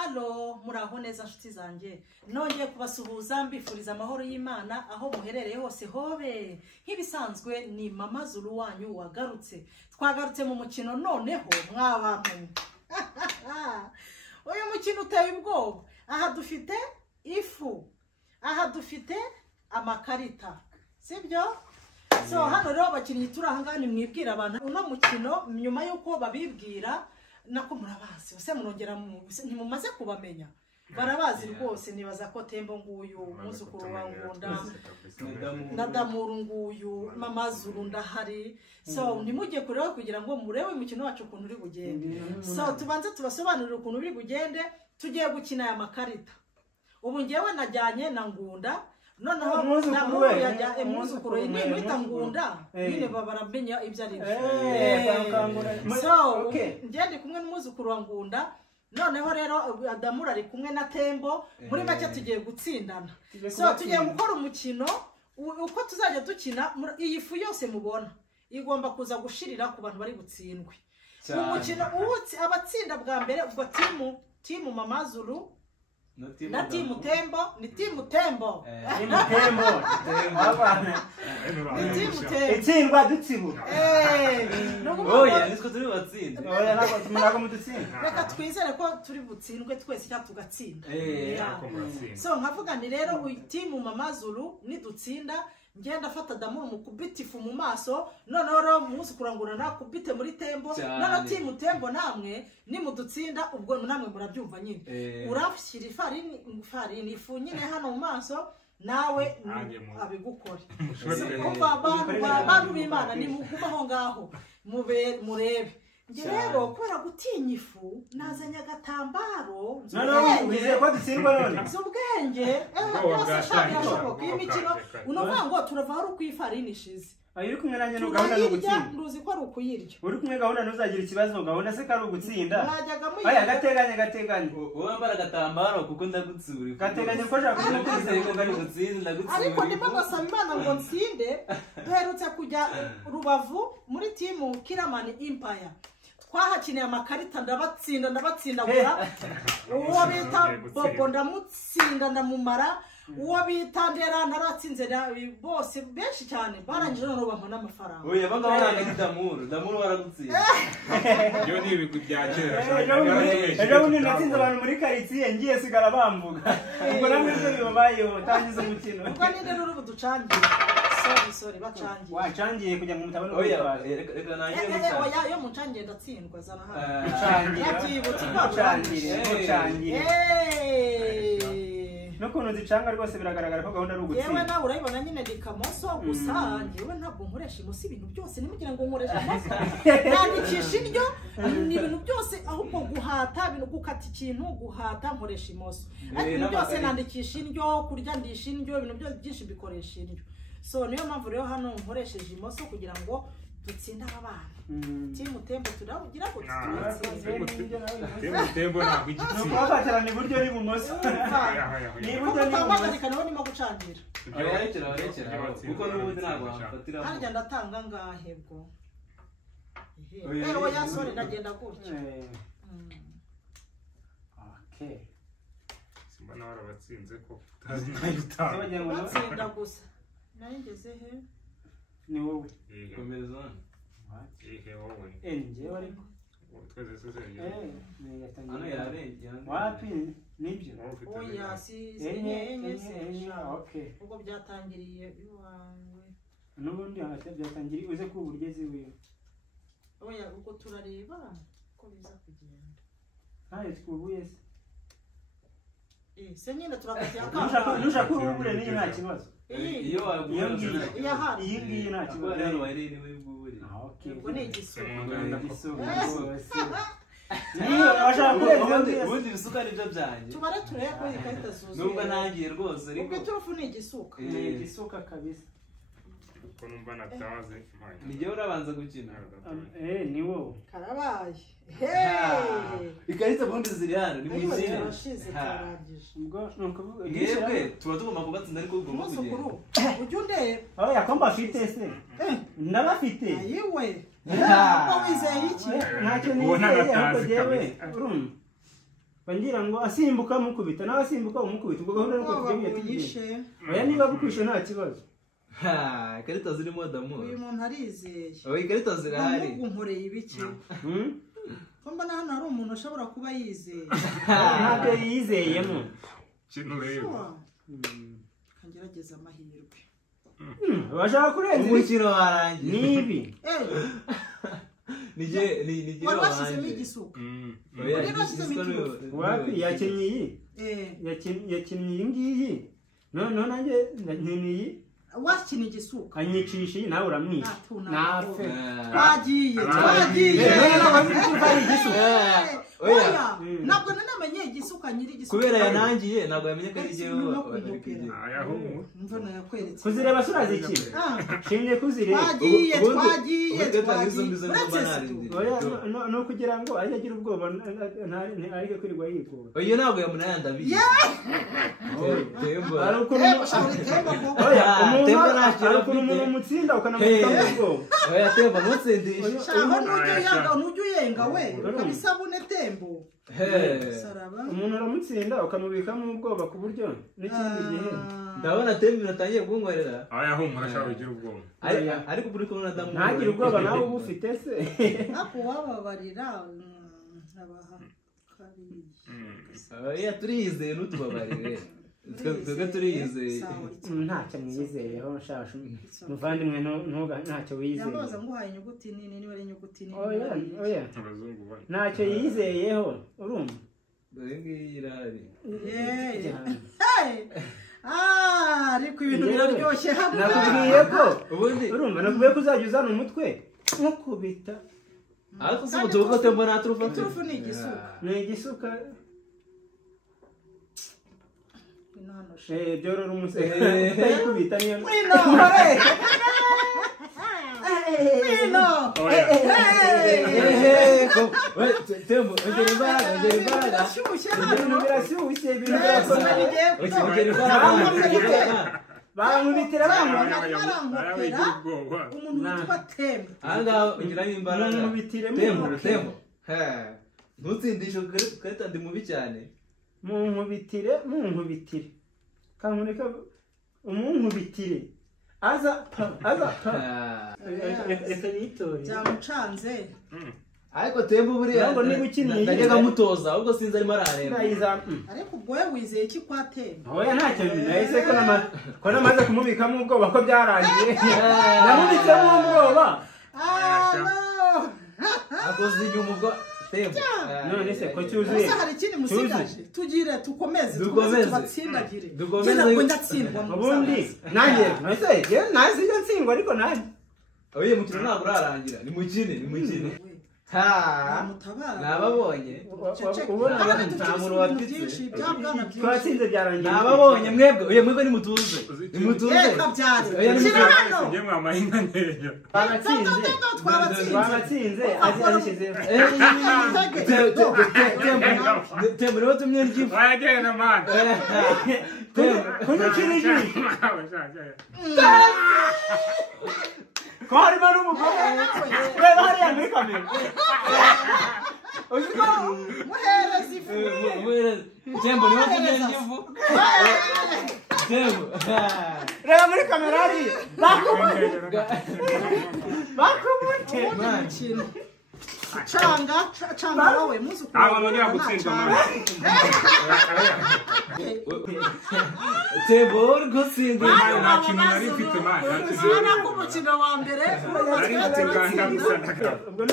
Halo, muraho neza nshuti zanjye. Nongeye kubasuhuza mbifuriza amahoro y'Imana aho muherereye hose hobe. Nk'ibisanzwe ni Mama Zulu wanyu wagarutse. Twagarutse mu mukino noneho mwabantu. Uyu mukino uteye ubwoba. Aha dufite ifu. Aha dufite amakarita. Sibyo? So hano rero abakinnyi turahanga ni mwibwira abantu uno mukino nyuma yuko babibwira nako murabazi use munongera ntimumaze kubamenya barabazi rwose nibaza ko Tembo nguyu umuzukuru wa Ngunda na Damuru nguyu Mama Zulu ndahari so nimujye kureba kugira ngo murebe umukino wacu ukuntu uri bugende so tubanze tubasobanurira ukuntu uri bugende tugiye gukina aya makarita ubu ngewe najyanye na Ngunda noneho Damuru yajya umuzukuru nimwita Ngunda nyine babaramenya ibyo ari byo so ngende kumwe n'umuzukuru wa Ngunda noneho rero Damuru ari kumwe na Tembo muri make tugiye gutsindana so tugiye gukora umukino uko tuzajya dukina iyi fu yose mubona igomba kuza gushirira ku bantu bari gutsindwe umukino abatsinda bwa mbere ubwo timu Mama Zulu na timu Tembo ni timu Tembo itsindwa dutsibura oya nitwe turi batsinda oya nako mudutsinda reka twizere ko turi butsindwe twese cyangwa tugatsinda so nkavuga ni rero timu Mama Zulu ni dutsinda ngenda fata Damuru mukubita ifu mu maso noneho rero muzi kurangura na kubite muri Tembo noneho timu Tembo namwe ni mudutsinda ubwo namwe murabyumva nyine urafshira ifarini ifu nyine hano mu maso nawe abigukore abantu b'Imana ni mukubaho ngaho murebe rero kubera gutinya ifu nazanye agatambaro wize ko dutsindwa none z'ubwenge byose shaka imikino unovuga ngo turava hari ukwifarini ishize uri kumwe nanjye no gahunda no gutsinda nduzi ko ari ukuyirya uri kumwe gahunda ntuzagira ikibazo gahunda se kari ugutsinda mwajyaga aya gateganye wowe mbara agatambaro kuko ndagutsura gateganye ko shaka kumutsinda ko ngari gutsinda ndagutsura ariko ndimo ndasaba Imana ngo nsinde duherutse kujya Rubavu muri timu Kiramani Empire twahakiniye amakarita ndabatsindagura uwo bita Bobo ndamutsinda ndamumara uwo bita Ndera naratsinze bose benshi cyane barangije no bampa n'amafaranga oya bagabo nanga Damuru waragutsinda yo ni ibigu bya kera ejo bundi natsinze abantu muri quartier ngiye sigara bamvuga ubwo namwe byo bibabayeho tangiza umukino ubwo ni rero ubu ducangiye sorry bacangiye wacangiye kujya mu mutabano oya reka nangiye oya yo mucangiye ndatsindwa zana hano mucangiye nukuntu zicanga rwose biragaragara ko gahunda ari ugutsinda yewe nawe urayibona nyine dikamoso gusa ngewe ntabwo nkoresha imoso ibintu byose nimugira ngo nkoresha imoso nandikisha indyo ni ibintu byose ahubwo guhata ibintu gukata ikintu guhata nkoresha imoso ariko ibintu byose nandikisha indyo kurya ndisha indyo ibintu byinshi bikoresha indyo so niyo mpamvu rero hano nkoresheje imoso kugira ngo dutsinda abana timu Tembo turavugira ko Tembo ntabwo igitsinda nuko buryo ni bumoso ni buryo ni bumoso naho nimo gucangira abarekera kuko n'ubundi ntabwo wafatira harya ndatanga ngahe bwo oya sorry ndagenda gutyo okay simba narabatsinze ko tazi nayitanga batsinda gusa nayingeze he ni wowe komeza wowe nje wari twese sose ni yatangiye ano yarenge wapi nibyo oya enye okay ubwo byatangiriye iwawe n'ubundi hagati byatangiriye uze ko uburgezi wiwe oya ubwo turareba ko biza kugenda haye twubuye se nyine turagatiya nushaka urubure ni nta kibazo iyo iyi ngiyi nta kibazo rero wari ni wibwuri okay ubwo ni igisuko niyo abashaka kurenza ubundi bisuka nibyo byanjye tubare turebe ko ikarita zuzuye nubwo nangiye rwose ariko ubwo turufu ni igisuka igisuka kabisa ko numva nataze nige urabanza gukina ni wowe karabaye ikarita bundi ziri hano ni mukine ubwo nukuvuga ngebwe tuba tugomba kubatsinda ariko ugomba kugenda ujye undeba oya ko mbafite se ndabafite ayiwe ko wizeye iki ntacyo nizeye ahubwo jewe bangira ngo asimbuka mukubita nawe asimbuka umukubita ubwo gahunda nuko tugiye tugishe oya niba bukwishe nta kibazo ikarita zirimo damu uyu muntu arizeye oya ikarita zirahari nkumureye ibiki ko mbona hano hari umuntu ushobora kuba yizeye ntabwo yizeyemo kintu rero kangerageza amahirwe bashaka kurenza umukino warangiye nibi nije wari washyizemo igisuka wapi yakinnye iyi yakinnye iyi ngiyi none nanjye nkeneye wakina igisuka anyicisha iyi nawe uramwisha nafe twagiye oya ntabwo nanamenye igisuka nyiri igisuka kubera yanangiye ntabwo yamenye ko ari jyewe mvana yakweretse kuzireba surazi iki shimye kuzireba twagiye no kugira ngo ajye agira ubwoba ariko kwirirwa yikura iyo ntabwo yamunaya ndabizi hari ukuntu umuntu umutsinda ukanamutanga ubwoba oya temba ntutsindishe nujya uyenga we ukabisabune tembo umuntu aramutsinda ukamubikamo ubwoba ku buryo n'ikindi gihe ndabona tembo natangiye kunkorera aya humura ashaka kugira ubwoba ariko buri kumwe na damu ntagire ubwoba nawe uba ufite se ariko wababarira abaha oya turiyizeye ntutubabarire twebwe turiyizeye ntacyo mwiyizeyeho nshasha muvandimwe ntacyo wiyizeye yambaza nguhaye inyuguti nini niba ari inyuguti nini oya ntacyo yiyizeyeho urumva dore ngiyi irahari ariko ibintu biraryoshye hano nakubwiye ko ubundi urumva nakubwiye ko uzajya uzana umutwe nkukubita ariko si umutubu ko tembo nta turufu iturufu ni igisuka ni igisuka byorora umuseke utayikubita niyo tembo ongera imbaraga ibintu birashyushye ibintu birakomeye baramubitira umuntu witwa tembo ahangaha ongeramo imbaraga tembo ntutsindishe ukarita ndi mubi cyane munkubitire kankureka umunkubitire aza reka yitore byamucanze ariko tembo buriya najyaga mutoza ahubwo sinzi arimo arareba ariko ubwo we wizeye iki kwa tembo oya ntacyo nahise ko namaze kumubikamo ubwoba ko byarangiye namubitsemo ubwoba akoze inyuma ubwo tembo none se ko cyuzuye hari ikindi musigaje tugire tukomeze tubatsindagire dukomeze ndatsindwa ubundi nanjye nazi ibyo ntsindwa ariko nanjye oye mukino ntabwo urarangira ni mukine nababonye nta muntu wapitse twatsinze byarangiye nababonye mwebwe nimutuze twabatsinze azishyizeho tembo niho tumwe n'igifu wagenda mani kunyukira ijisho ko harimo n'umugore reba hariya muri kamera uziko muhereza ifu tembo niho tumwe n'igifu tembo reba muri kamera hariya bakumute canga wowe muzi ukuntu ntabwo nongera gutsindwa mani tembo uri gutsindwa nta kintu nari mfite mani uzibona ko umukino wa mbere nari mfite nganda gusa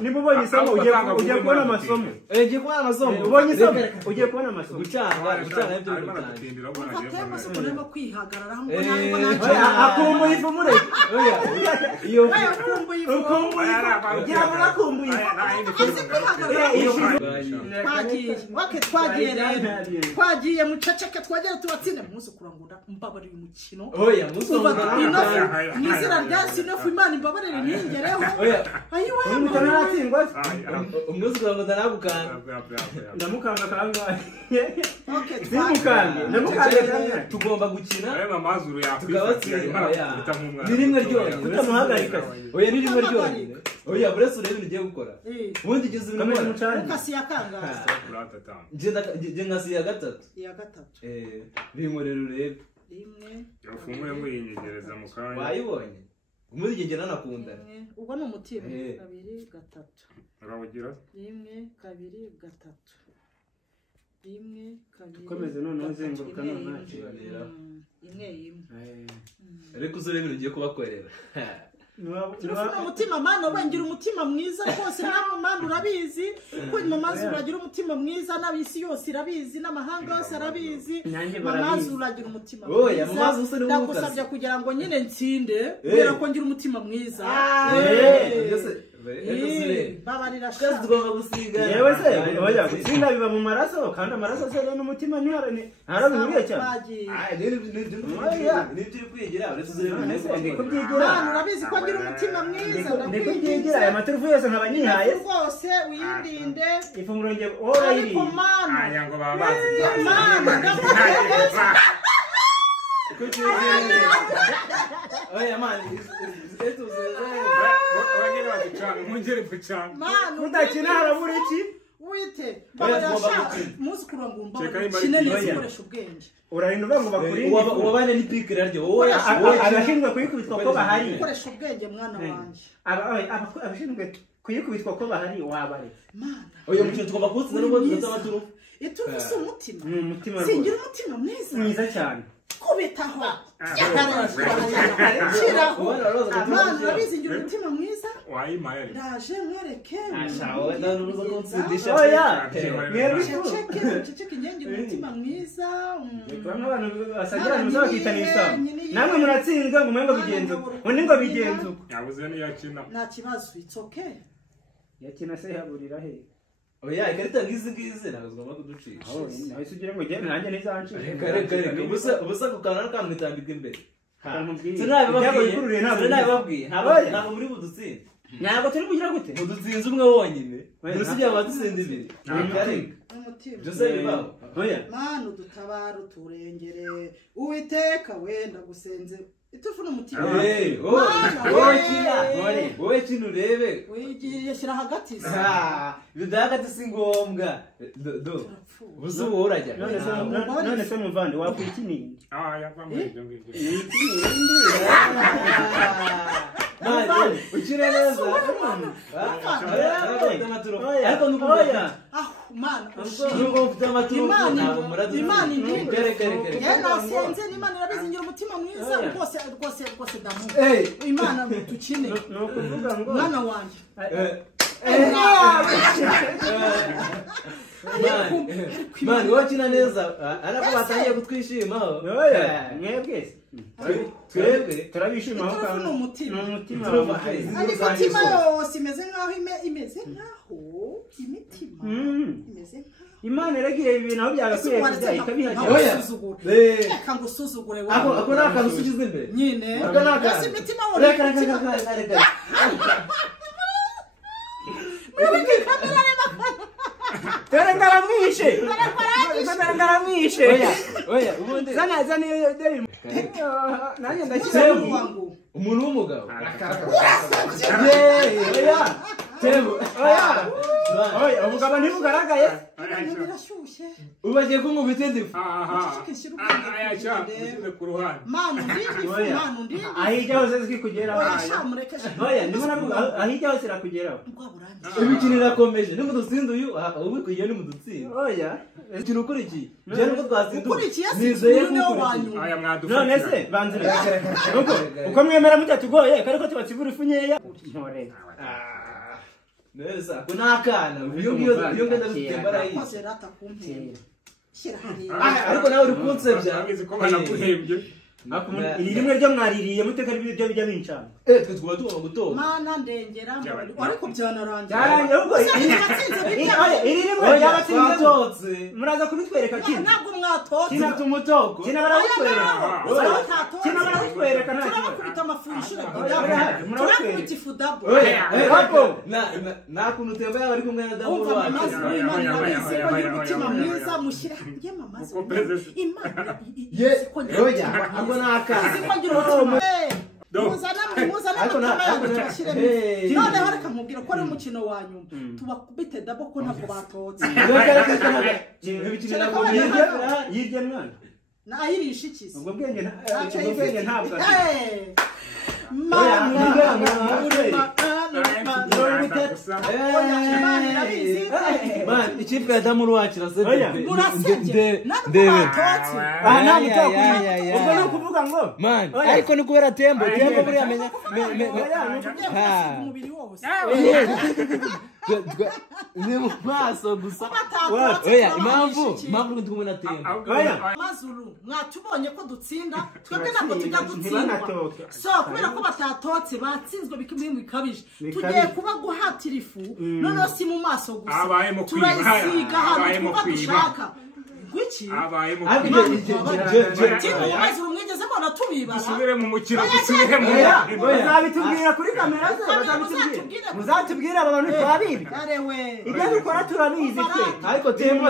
niba ubonye isomo ugiye kubona amasomo ugiye kubona amasomo ubonye isomo ugiye kubona amasomo gucanga ibyo tembo se ukuntu arimo kwihagararaho akumbuye ifu mureke iyo akumbuye ifu ugira ngo akumbuye twagiye rero twagiye muceceke twagera tubatsinde munsi kurangura mbabarira umukino mu izina rya sinofu imana imbabarire ningereho ayiwe umunsi kugira ngo ndanagukanga ndamukanga kangahe tugomba gukina amazuru tukabatsinda ni rimwe ryonyine utamuhagarika oya ni rimwe ryonyine oya burese urebe ugiye gukora ubundi igeze ibintu ukasi ya kangahe je ngasi ya gatatu binkorera urebe rimwe yafunguye mwinyegereza mu kanya wayibonye muri igihe njye nanakunda ubwo ni umutima 2 3 urawugira rimwe 2 3 rimwe 2 komeze none uzenguruka none nacibanira imwe ariko uzure ibintu ugiye kubakorera Ufite umutima mana wengira umutima mwiza rwose nabo mana urabizi ko mamazi uragira umutima mwiza nabisi yose irabizi n'amahanga yose arabizi mamazi uragira umutima oya mamazi usene mu ndagusabye kugira ngo nyine nsinde kubera ko ngira umutima mwiza babarira shaka tugomba gusiga yewe se oya gutsinda biba mu maraso kandi amaraso se n'umutima ntarabihuriye cyane nibyo kwigira uretse uzure nese ko byigira mana urabizi ko ngira umutima mwiza ndiko byigira aya maturufu yose nkabanyihaye rwose uyindinde ifunguro nge orayiri aya ngo babazi mana oya man wagera bacana mungere kucana mana udakina harabura iki wite barashaka muzi kurangumba kinene zikoresha ubwenge urarinda ubango bakurinde ubabane ni pikira ryo wowe abashinzwe kuyikubitwa ko bahari ukoresha ubwenge mwana wanje abashinzwe kuyikubitwa ko bahari wabare mana oya mucyo tugomba kutsiza n'ubwo tuzamaturu itufise umutima umutima singira umutima mwiza cyane kubitaho amana urabizingira umutima mwiza wayimaye ndaje nkwereke ashawe ndanuza ko nsindisha oya ceceke ngengira umutima mwiza abantu basagira musa bakitana ibisambo namwe muratsinzwe ngo mwengo bigenzuko undi ngo bigenzuko yabuze niyo yakina nta kibazo it's okay yakina se yaburira he oya ikarita ngizi nagazwa kuducisha nawe sugira ngo gende nanjye nizancisha kare ubusa kukana n'akantu bitambika imbere sinabibabwiye ntabwo muri budutsinda ntabwo turi kugira gute budutsinze umwe wonyine urusijya badutsinda ibiri byose bibaho mana udutabara uturengere uwiteka wenda gusenze itufu n'umutima wowe kino urebe wigiye shyira hagati bidahagati si ngombwa ubuze ubu urajya none se muvandi wakwikinira yava muri ibyo ngibyo ukina neza ariko nukuvuga mana nubwo ufite amaturo imana indinde nasenze n'imana irabizingira umutima mwiza rwose damu imana dukine ni ukuvuga ngo mwana wanjye mani wakina neza ariko batangiye kutwishimaho mwebwe twebwe turabishimaho kandi ni umutima umutima imitima yose imeze nk'aho imitima imeze nk'aho imana iragiye ibintu aho byagakwiye kujya ikabihagira reka ngo usuzugure ako ni akantu usugize imbere nyine ako ni akantu imitima dore ngaramwishe oya ubundi zana iyo deri nanjye ndashyira umuntu w'umugabo oya umugabo ntibugaragaye birashyushye ubagiye kumubita indifu ayashyize ku ruhande manu ndindi ahijya hose zikikugeraho oya ndimo navuga ahijya hose irakugeraho imikino irakomeje nimudutsinda uyu ubikwiye nimudutsinda oya ikintu ukurikiye njye nubwo twatsinda nizeye nk'ukurikiye none se banzire uko mwemera mutatugoye kariko tubatsibura ifu nyeya ntore neza ko nakana iyo ngenda gutemba arayi ariko nawe uri kunsebya abizi ko banaguhembye iri rimwe ryo mwaririye muteka ibyo bijya bincana twe twaba tugomba gutora mana ndengera ariko byanarangiye ahubwo iri rimwe yabatsinze muraza kubitwereka kino ntabwo mwatotse kinafite umutoko kina barawutwereka nta turabakubita amafurishura turabakubita ifudabo nta kuntu utemba yaba ari kumwe na damu umva wacu mamazi w'imana irabizi ko ngira umutima mwiza mushyira ye mamazi w'imana imana ako ni akana izi ko ngira umutima muzana amatama yanyu tubashyiremo noneho reka nkubwira ko ari umukino wa nyuma tubakubite dabo ko ntabwo batotse yirye mwana nayirisha iki ubwo bwenge ntabwo Man, ikipe ya Damu Rwakira se murasebye ntabwo batotse ubwo ni ukuvuga ngo man, ariko ni kubera tembo buriya menya umubiri wose ni mu maso gusa batatotse oya impamvu ndi kumwe na tembo Mazuru mwatubonye ko dutsinda twebwe ntabwo tujya gutsindwa so kubera ko batatotse batsinzwe bikabije tugiye kuba guhatira ifu noneho si mu maso gusa turayisiga ahantu kuba dushaka gwiki Mazuru mwigeze mbona tubibara dusubire mu mukino dusubire mu bazabitubwira kuri kamera muzatubwira aba bantu twabibi ibyo dukora turabizi twe ariko tembo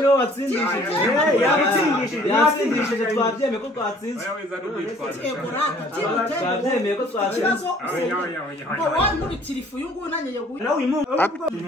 niwe watsindishije yatsindishije twabyemeye ko twatsinze twabyemeye ko twatsinze wowe nkubitira ifu uyu nguyu nanjye yaguye nawe uyu muntu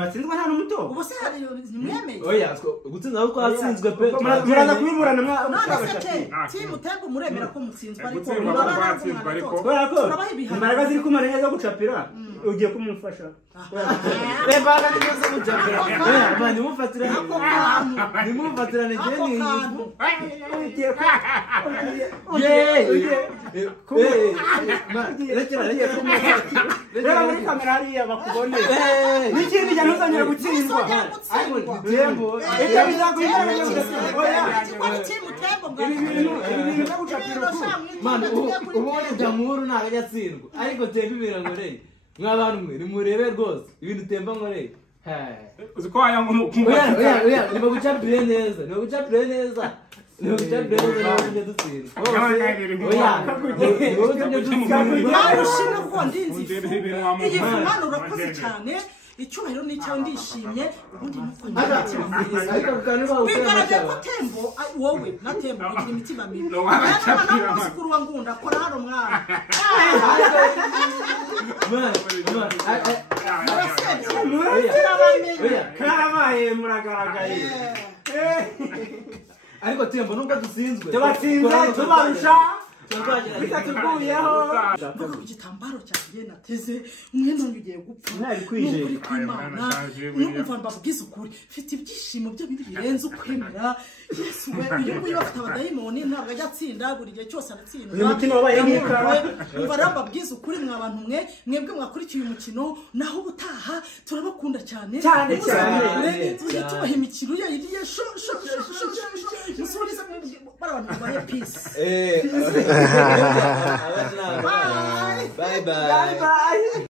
watsinzwe nta n'umuto ubu se hari nimwemeye oya gutsinda aho twatsinzwe pe muraza kubiburana none se timu tembo muremera ko mutsinzwe ariko kubera ko imbaraga ziri kumara neza gucapira ugiye kumufasha imbaraga ni neza gucapira oya nimufatirane igeni rero muri kamera hariya bakubone n'ikindi gihe ntuzongere gutsindwa tembo ibyo bizaguhindura ibintu byo gucapira ubundi Damuru ntabwo ajya atsindwa ariko tembo ibintu nkoreye mw'abantu mwe nimurebe rwose ibintu tembo nkoreye uzi ko waya oya niba gucapire neza niba gucapire neza niba gucapire neza niba tujya dutsindwa oya niba tujya dutsindwa narushimwe kuko ndinzi iyi mwana urakoze cyane icyubahiro ni cyawe ndishimye ubundi nuko bigaragaye ko tembo wowe na tembo ugira imitima mibi n'umukuru wa ngunda kora hano mwana karabaye muragaragaye ariko tembo nubwo dutsinzwe tubatsinze tubarusha bitatuguyeho mvuga ku gitambaro cyanjye nateze umwenda wanjye ugiye gupfa ntabikwije n'ukuri kw'Imana numva mbabwiza ukuri mfite ibyishimo byo bindi birenze ukwemera Yesu we uyu nguyu afite abadayimoni ntabwo ajya atsinda buri gihe cyose aratsindwa uyu mukino wabaye nk'ikara umva rero mbabwiza ukuri mwa bantu mwebwe mwakurikiye uyu mukino naho ubutaha turabakunda cyane tujye tubaha imikino yayiriye musubirize bari abantu babaye peace Bye bye.